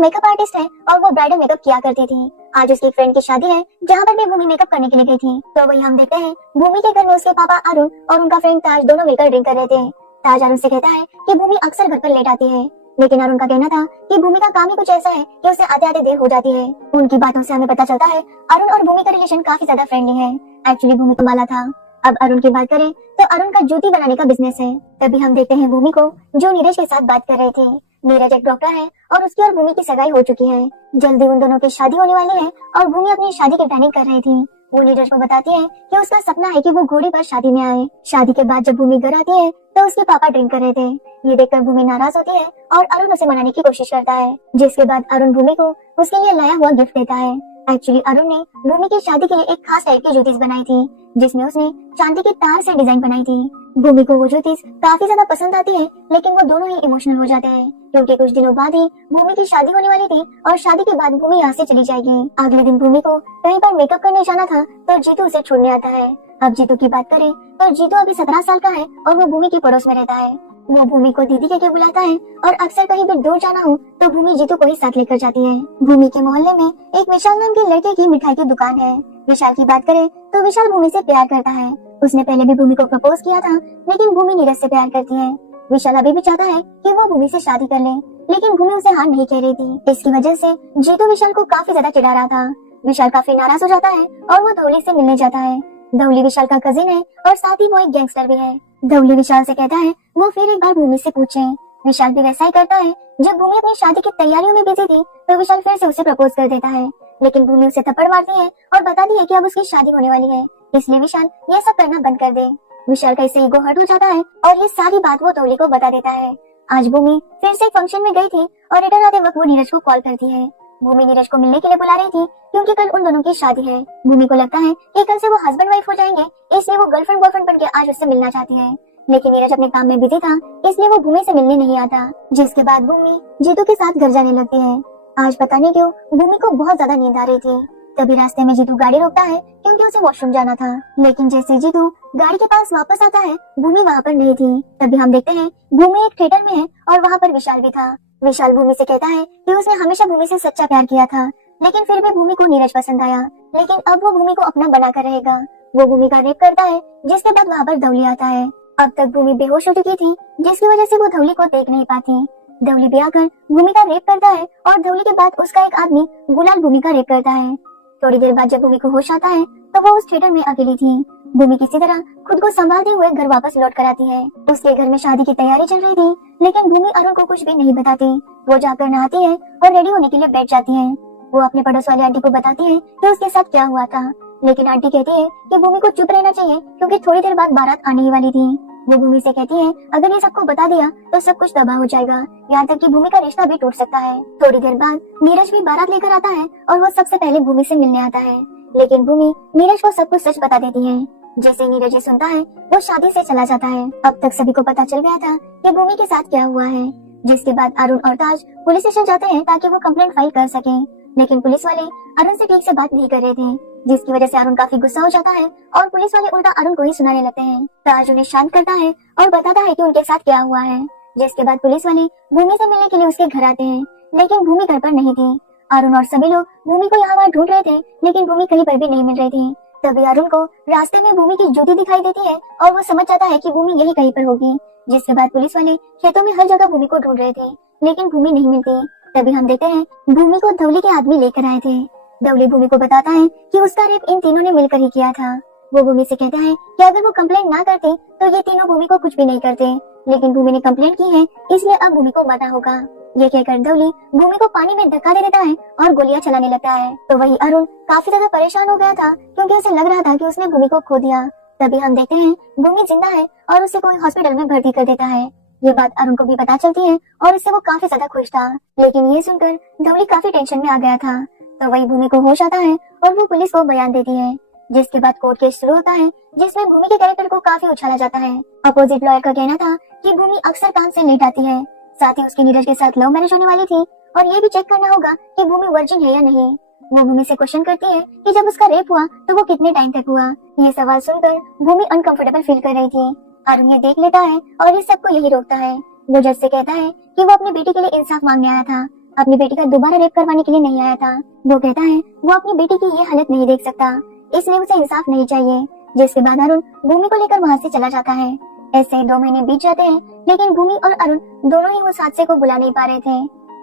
Makeup artist है और वो ब्राइडल मेकअप किया करती थी। आज उसकी फ्रेंड की शादी है जहाँ पर भी भूमि मेकअप करने के लिए गई थी। तो वही हम देखते हैं भूमि के घर में उसके पापा अरुण और उनका फ्रेंड ताज दोनों मिलकर ड्रिंक कर रहे थे। ताज अरुण से कहता है कि भूमि अक्सर घर पर लेट आती है, लेकिन अरुण का कहना था कि भूमि का काम ही कुछ ऐसा है कि उसे आते आते देर हो जाती है। उनकी बातों से हमें पता चलता है अरुण और भूमि का रिलेशन काफी ज्यादा फ्रेंडली है। एक्चुअली भूमि को माला था। अब अरुण की बात करें तो अरुण का जूती बनाने का बिजनेस है। तभी हम देखते हैं भूमि को जो नीरज के साथ बात कर रहे थे। नीरज एक डॉक्टर है और उसकी और भूमि की सगाई हो चुकी है। जल्दी उन दोनों की शादी होने वाली है और भूमि अपनी शादी की प्लानिंग कर रही थी। वो नीरज को बताती है कि उसका सपना है कि वो घोड़ी पर शादी में आए। शादी के बाद जब भूमि घर आती है तो उसके पापा ड्रिंक कर रहे थे। ये देखकर भूमि नाराज होती है और अरुण उसे मनाने की कोशिश करता है, जिसके बाद अरुण भूमि को उसके लिए लाया हुआ गिफ्ट देता है। एक्चुअली अरुण ने भूमि की शादी के लिए एक खास टाइप की जूतीस बनाई थी, जिसमें उसने चांदी के तार से डिजाइन बनाई थी। भूमि को वो जूतीस काफी ज्यादा पसंद आती है, लेकिन वो दोनों ही इमोशनल हो जाते हैं क्योंकि कुछ दिनों बाद ही भूमि की शादी होने वाली थी और शादी के बाद भूमि यहाँ से चली जाएगी। अगले दिन भूमि को कहीं पर मेकअप करने जाना था तो जीतू उसे छोड़ने आता है। अब जीतू की बात करें तो जीतू अभी 17 साल का है और वो भूमि के पड़ोस में रहता है। वो भूमि को दीदी के बुलाता है और अक्सर कहीं भी दूर जाना हो तो भूमि जीतू को ही साथ लेकर जाती है। भूमि के मोहल्ले में एक विशाल नाम के लड़के की मिठाई की दुकान है। विशाल की बात करें तो विशाल भूमि से प्यार करता है। उसने पहले भी भूमि को प्रपोज किया था, लेकिन भूमि नीरज से प्यार करती है। विशाल अभी भी चाहता है कि वो भूमि से शादी कर ले, लेकिन भूमि उसे हाँ नहीं कह रही थी। इसकी वजह से जीतू विशाल को काफी ज्यादा चिढ़ा रहा था। विशाल काफी नाराज हो जाता है और वो धौली से मिलने जाता है। धौली विशाल का कजिन है और साथ ही वो एक गैंगस्टर भी है। धौली विशाल से कहता है वो फिर एक बार भूमि से पूछे। विशाल भी वैसा ही करता है। जब भूमि अपनी शादी की तैयारियों में बिजी थी तो विशाल फिर से उसे प्रपोज कर देता है, लेकिन भूमि उसे थप्पड़ मारती है और बताती है कि अब उसकी शादी होने वाली है, इसलिए विशाल ये सब करना बंद कर दे। विशाल का इससे ईगो हर्ट हो जाता है और ये सारी बात वो धौली को बता देता है। आज भूमि फिर से एक फंक्शन में गई थी और रिटर्न आते वक्त वो नीरज को कॉल करती है। भूमि नीरज को मिलने के लिए बुला रही थी क्योंकि कल उन दोनों की शादी है। भूमि को लगता है कि कल से वो हस्बैंड वाइफ हो जाएंगे, इसलिए वो गर्लफ्रेंड बॉयफ्रेंड बनके आज उससे मिलना चाहती है, लेकिन नीरज अपने काम में बिजी था, इसलिए वो भूमि से मिलने नहीं आता। जिसके बाद भूमि जीतू के साथ घर जाने लगती है। आज पता नहीं क्यों भूमि को बहुत ज्यादा नींद आ रही थी। तभी रास्ते में जीतू गाड़ी रोकता है क्योंकि उसे वॉशरूम जाना था, लेकिन जैसे जीतू गाड़ी के पास वापस आता है भूमि वहाँ पर नहीं थी। तभी हम देखते हैं भूमि एक थिएटर में है और वहाँ पर विशाल भी था। विशाल भूमि से कहता है कि उसने हमेशा भूमि से सच्चा प्यार किया था, लेकिन फिर भी भूमि को नीरज पसंद आया, लेकिन अब वो भूमि को अपना बनाकर रहेगा। वो भूमि का रेप करता है, जिसके बाद वहाँ पर धौली आता है। अब तक भूमि बेहोश हो चुकी थी, जिसकी वजह से वो धौली को देख नहीं पाती। धौली भी आकर भूमि का रेप करता है और धौली के बाद उसका एक आदमी गुलाल भूमि का रेप करता है। थोड़ी देर बाद जब भूमि को होश आता है तो वो उस थिएटर में अकेली थी। भूमि किसी तरह खुद को संभालते हुए घर वापस लौट कर आती है। उसके घर में शादी की तैयारी चल रही थी, लेकिन भूमि अरुण को कुछ भी नहीं बताती। वो जाकर नहाती है और रेडी होने के लिए बैठ जाती है। वो अपने पड़ोस वाली आंटी को बताती है कि उसके साथ क्या हुआ था, लेकिन आंटी कहती है कि भूमि को चुप रहना चाहिए क्योंकि थोड़ी देर बाद बारात आने ही वाली थी। वो भूमि से कहती है अगर ये सबको बता दिया तो सब कुछ तबाह हो जाएगा, यहाँ तक कि भूमि का रिश्ता भी टूट सकता है। थोड़ी देर बाद नीरज भी बारात लेकर आता है और वो सबसे पहले भूमि से मिलने आता है, लेकिन भूमि नीरज को सब कुछ सच बता देती है। जैसे नीरज ये सुनता है वो शादी से चला जाता है। अब तक सभी को पता चल गया था कि भूमि के साथ क्या हुआ है। जिसके बाद अरुण और ताज पुलिस स्टेशन जाते हैं ताकि वो कंप्लेंट फाइल कर सके, लेकिन पुलिस वाले अरुण से ठीक से बात नहीं कर रहे थे, जिसकी वजह से अरुण काफी गुस्सा हो जाता है और पुलिस वाले उल्टा अरुण को ही सुनाने लगते हैं। ताज उन्हें शांत करता है और बताता है कि उनके साथ क्या हुआ है। जिसके बाद पुलिस वाले भूमि से मिलने के लिए उसके घर आते हैं, लेकिन भूमि घर पर नहीं थी। अरुण और सभी लोग भूमि को यहाँ वहाँ ढूंढ रहे थे, लेकिन भूमि कहीं पर भी नहीं मिल रही थी। तभी अरुण को रास्ते में भूमि की जूती दिखाई देती है और वो समझ जाता है कि भूमि यही कहीं पर होगी। जिसके बाद पुलिस वाले खेतों में हर जगह भूमि को ढूंढ रहे थे, लेकिन भूमि नहीं मिलती। तभी हम देखते हैं भूमि को धौली के आदमी लेकर आए थे। धौली भूमि को बताता है कि उसका रेप इन तीनों ने मिलकर ही किया था। वो भूमि से कहता है कि अगर वो कंप्लेंट ना करते तो ये तीनों भूमि को कुछ भी नहीं करते, लेकिन भूमि ने कंप्लेंट की है, इसलिए अब भूमि को मरना होगा। ये कहकर धौली भूमि को पानी में धक्का दे देता है और गोलियां चलाने लगता है। तो वही अरुण काफी ज्यादा परेशान हो गया था क्योंकि उसे लग रहा था कि उसने भूमि को खो दिया। तभी हम देखते हैं भूमि जिंदा है और उसे कोई हॉस्पिटल में भर्ती कर देता है। ये बात अरुण को भी पता चलती है और इससे वो काफी ज्यादा खुश था, लेकिन ये सुनकर धौली काफी टेंशन में आ गया था। तो वही भूमि को होश आता है और वो पुलिस को बयान देती है। जिसके बाद कोर्ट केस शुरू होता है, जिसमें भूमि के कैरेक्टर को काफी उछाला जाता है। अपोजिट लॉयर का कहना था कि भूमि अक्सर काम से लेट आती है, साथ ही उसकी नीरज के साथ लव मैरिज होने वाली थी और ये भी चेक करना होगा कि भूमि वर्जिन है या नहीं। वो भूमि से क्वेश्चन करती है कि जब उसका रेप हुआ तो वो कितने टाइम तक हुआ। ये सवाल सुनकर भूमि अनकंफर्टेबल फील कर रही थी। अरुण ये देख लेता है और इस सबको यही रोकता है। वो जज से कहता है कि वो अपनी बेटी के लिए इंसाफ मांगने आया था। अपनी बेटी का दोबारा रेप करवाने के लिए नहीं आया था। वो कहता है वो अपनी बेटी की ये हालत नहीं देख सकता, इसलिए उसे इंसाफ नहीं चाहिए। जिसके बाद अरुण भूमि को लेकर वहाँ से चला जाता है। ऐसे 2 महीने बीत जाते हैं, लेकिन भूमि और अरुण दोनों ही उस हादसे को बुला नहीं पा रहे थे।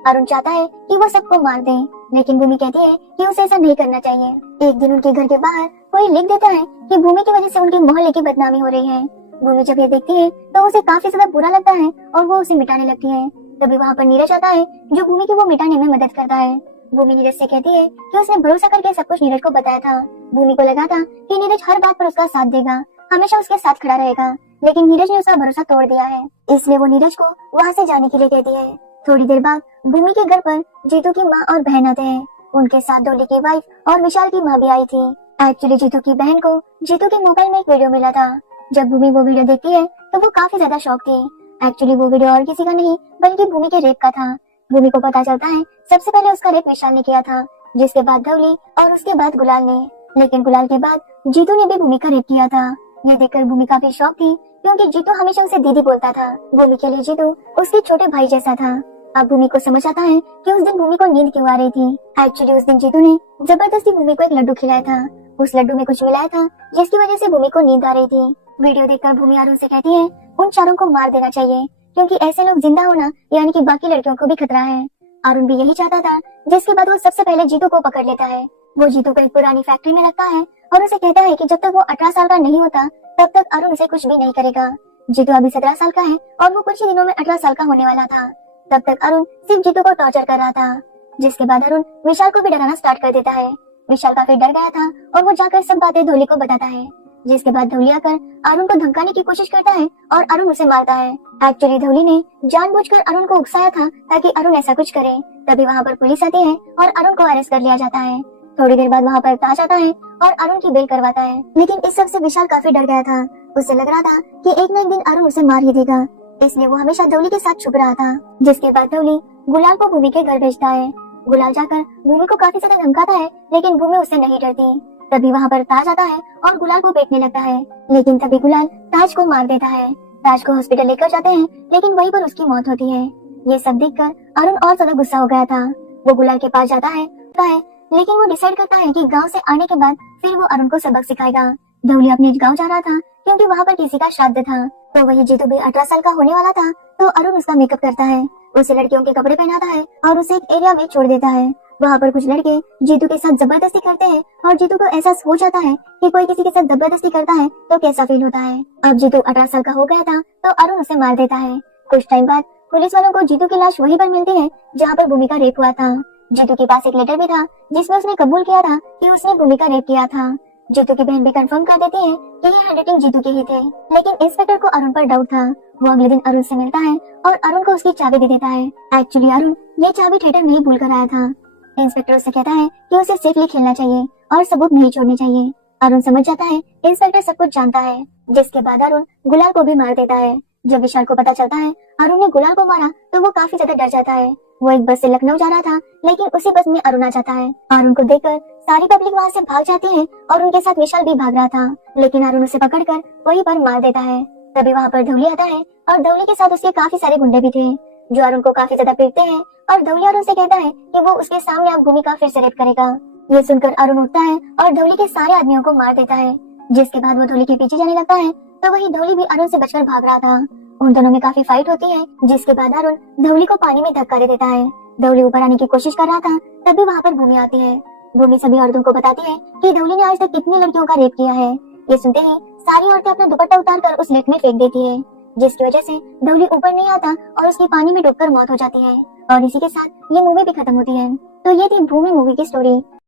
अरुण चाहता है कि वो सबको मार दे, लेकिन भूमि कहती है कि उसे ऐसा नहीं करना चाहिए। एक दिन उनके घर के बाहर कोई लिख देता है कि भूमि की वजह से उनके मोहल्ले की बदनामी हो रही है। भूमि जब ये देखती है तो उसे काफी ज्यादा बुरा लगता है और वो उसे मिटाने लगती है। तभी वहाँ पर नीरज आता है जो भूमि की वो मिटाने में मदद करता है। भूमि नीरज से कहती है कि उसने भरोसा करके सब कुछ नीरज को बताया था। भूमि को लगा था कि नीरज हर बात पर उसका साथ देगा, हमेशा उसके साथ खड़ा रहेगा, लेकिन नीरज ने उसका भरोसा तोड़ दिया है। इसलिए वो नीरज को वहाँ से जाने के लिए कहती है। थोड़ी देर बाद भूमि के घर पर जीतू की माँ और बहन आते हैं। उनके साथ डोली की वाइफ और विशाल की माँ भी आई थी। एक्चुअली जीतू की बहन को जीतू के मोबाइल में एक वीडियो मिला था। जब भूमि वो वीडियो देखती है तो वो काफी ज्यादा शॉक थी। एक्चुअली वो वीडियो और किसी का नहीं बल्कि भूमि के रेप का था। भूमि को पता चलता है सबसे पहले उसका रेप विशाल ने किया था, जिसके बाद धवली और उसके बाद गुलाल ने। लेकिन गुलाल के बाद जीतू ने भी भूमि का रेप किया था। ये देखकर भूमि काफी शॉक थी, क्योंकि जीतू हमेशा उसे दीदी बोलता था। भूमि के लिए जीतू उसके छोटे भाई जैसा था। अब भूमि को समझ आता है कि उस दिन भूमि को नींद क्यों आ रही थी। एक्चुअली उस दिन जीतू ने जबरदस्ती भूमि को एक लड्डू खिलाया था। उस लड्डू में कुछ मिलाया था, जिसकी वजह से भूमि को नींद आ रही थी। वीडियो देखकर भूमि अरुण से कहती है उन चारों को मार देना चाहिए, क्योंकि ऐसे लोग जिंदा होना यानी कि बाकी लड़कियों को भी खतरा है। अरुण भी यही चाहता था, जिसके बाद वो सबसे पहले जीतू को पकड़ लेता है। वो जीतू को एक पुरानी फैक्ट्री में रखता है और उसे कहता है कि जब तक वो 18 साल का नहीं होता तब तक अरुण उसे कुछ भी नहीं करेगा। जीतू अभी 17 साल का है और वो कुछ ही दिनों में 18 साल का होने वाला था। तब तक अरुण सिर्फ जीतू को टॉर्चर कर रहा था। जिसके बाद अरुण विशाल को भी डराना स्टार्ट कर देता है। विशाल काफी डर गया था और वो जाकर सब बातें धोली को बताता है। जिसके बाद धवली आकर अरुण को धमकाने की कोशिश करता है और अरुण उसे मारता है। एक्चुअली धवली ने जानबूझकर अरुण को उकसाया था ताकि अरुण ऐसा कुछ करे। तभी वहाँ पर पुलिस आती है और अरुण को अरेस्ट कर लिया जाता है। थोड़ी देर बाद वहाँ पर ताज आता है और अरुण की बेल करवाता है। लेकिन इस सब से विशाल काफी डर गया था। उसे लग रहा था कि एक न एक दिन अरुण उसे मार ही देगा, इसलिए वो हमेशा धवली के साथ छुप रहा था। जिसके बाद धवली गुलाल को भूमि के घर भेजता है। गुलाल जाकर भूमि को काफी ज्यादा धमकाता है, लेकिन भूमि उससे नहीं डरती। तभी वहाँ पर ताज आता है और गुलाल को पीटने लगता है, लेकिन तभी गुलाल ताज को मार देता है। ताज को हॉस्पिटल लेकर जाते हैं, लेकिन वहीं पर उसकी मौत होती है। ये सब देखकर अरुण और ज्यादा गुस्सा हो गया था। वो गुलाल के पास जाता है, लेकिन वो डिसाइड करता है कि गांव से आने के बाद फिर वो अरुण को सबक सिखाएगा। धवली अपने गांव जा रहा था क्योंकि वहाँ पर किसी का श्राद्ध था। तो वही जीतू भी 18 साल का होने वाला था, तो अरुण उसका मेकअप करता है, उसे लड़कियों के कपड़े पहनाता है और उसे एक एरिया में छोड़ देता है। वहाँ पर कुछ लड़के जीतू के साथ जबरदस्ती करते हैं और जीतू को एहसास हो जाता है कि कोई किसी के साथ जबरदस्ती करता है तो कैसा फील होता है। अब जीतू 18 साल का हो गया था, तो अरुण उसे मार देता है। कुछ टाइम बाद पुलिस वालों को जीतू की लाश वहीं पर मिलती है जहाँ पर भूमि का रेप हुआ था। जीतू के पास एक लेटर भी था जिसमें उसने कबूल किया था कि उसने भूमि का रेप किया था। जीतू की बहन भी कंफर्म कर देती है कि ये हैंडराइटिंग जीतू के ही थे, लेकिन इंस्पेक्टर को अरुण पर डाउट था। वो अगले दिन अरुण से मिलता है और अरुण को उसकी चाबी दे देता है। एक्चुअली अरुण ये चाबी थिएटर में ही भूल कर आया था। इंस्पेक्टर उससे कहता है कि उसे सेफली खेलना चाहिए और सबूत नहीं छोड़ने चाहिए। अरुण समझ जाता है इंस्पेक्टर सब कुछ जानता है। जिसके बाद अरुण गुलाल को भी मार देता है। जब विशाल को पता चलता है अरुण ने गुलाल को मारा तो वो काफी ज्यादा डर जाता है। वो एक बस से लखनऊ जा रहा था, लेकिन उसी बस में अरुण आ जाता है। अरुण को देखकर सारी पब्लिक वहाँ से भाग जाती है और उनके साथ विशाल भी भाग रहा था, लेकिन अरुण उसे पकड़कर वहीं पर मार देता है। तभी वहाँ पर धवली आता है और धवली के साथ उसके काफी सारे गुंडे भी थे जो अरुण को काफी ज्यादा पीटते हैं और धवली अरुण से कहता है कि वो उसके सामने अब भूमि का फिर से रेप करेगा। ये सुनकर अरुण उठता है और धवली के सारे आदमियों को मार देता है। जिसके बाद वो धवली के पीछे जाने लगता है, तो वही धवली भी अरुण से बचकर भाग रहा था। उन दोनों में काफी फाइट होती है, जिसके बाद अरुण धवली को पानी में धक्का दे देता है। धवली ऊपर आने की कोशिश कर रहा था, तभी वहाँ पर भूमि आती है। भूमि सभी औरतों को बताती है कि धवली ने आज तक कितनी लड़कियों का रेप किया है। ये सुनते ही सारी औरतें अपना दुपट्टा उतार कर उस लेक में फेंक देती है, जिसकी वजह से धवली ऊपर नहीं आता और उसकी पानी में डूबकर मौत हो जाती है। और इसी के साथ ये मूवी भी खत्म होती है। तो ये थी भूमि मूवी की स्टोरी।